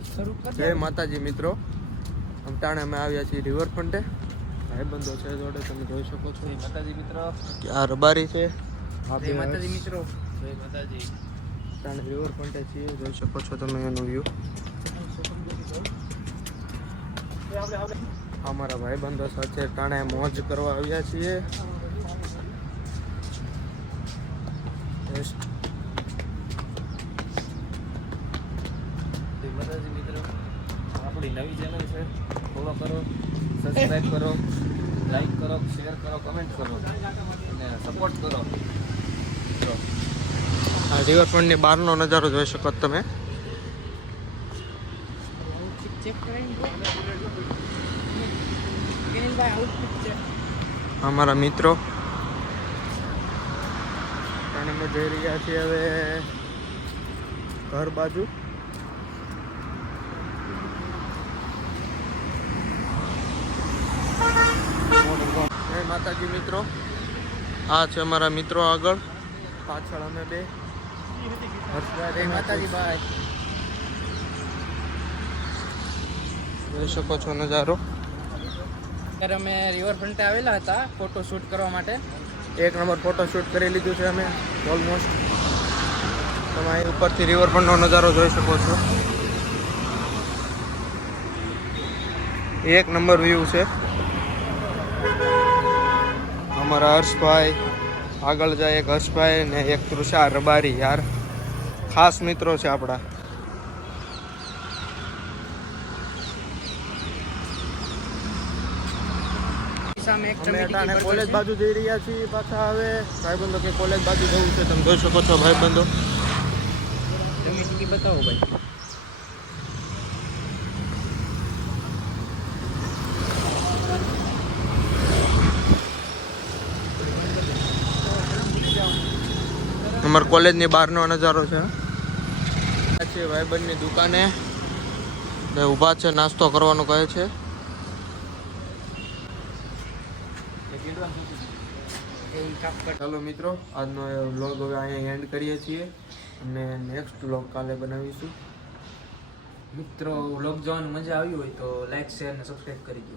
જય માતાજી મિત્રો, અમટાણે અમે આવ્યા છીએ રિવરફ્રન્ટે. ભાઈબંધો છે જોડે, તમે જોઈ શકો છો. જય માતાજી મિત્રો. આ રબારી છે. જય માતાજી મિત્રો. જય માતાજી. અમટાણે રિવરફ્રન્ટે છીએ, જોઈ શકો છો તમે એનો વ્યૂ. અમારા ભાઈબંધો સાથે ટાણે મોજ કરવા આવ્યા છીએ. માતાજી મિત્રો, આપણી નવી ચેનલ છે, ફોલો કરો, સબસ્ક્રાઈબ કરો, લાઈક કરો, શેર કરો, કમેન્ટ કરો અને સપોર્ટ કરો. આ રિવરફ્રન્ટની બહારનો નજારો જોઈ શકો તમે. અમારા મિત્રો અને અમે જઈ રહ્યા છીએ હવે ઘર બાજુ. જય માતાજી મિત્રો, આ છે અમારા મિત્રો આગળ, પાછળ અમે બે. જય માતાજી ભાઈ. જોઈ શકો છો નજારો. અત્યારે અમે રિવરફ્રન્ટે આવેલા હતા ફોટો શૂટ કરવા માટે. એક નંબર ફોટો શૂટ કરી લીધું છે અમે ઓલમોસ્ટ. તમે અહીં ઉપરથી રિવરફ્રન્ટનો નજારો જોઈ શકો છો. એક નંબર વ્યૂ છે. અમારા હર્ષભાઈ આગળ જાય, એક હર્ષભાઈ ને એક તૃષા રબારી, યાર ખાસ મિત્રો છે આપણા. અમે કોલેજ બાજુ જઈ રહ્યા છીએ પાછા. હવે ભાઈબંધો કે કોલેજ બાજુ જવું છે, તમે જોઈ શકો છો ભાઈબંધો. તમે ટિકિટ બતાવો ભાઈ. અમારા કોલેજની બહારનો નજારો છે. ભાઈબંધની દુકાને ને ઊભા છે, નાસ્તો કરવાનો કહે છે. ચાલો મિત્રો, આજનો વ્લોગ હવે અહીંયા એન્ડ કરીએ છીએ અને નેક્સ્ટ વ્લોગ કાલે બનાવીશું. મિત્રો વ્લોગ જોવાની મજા આવી હોય તો લાઈક શેર અને સબસ્ક્રાઈબ કરી દો.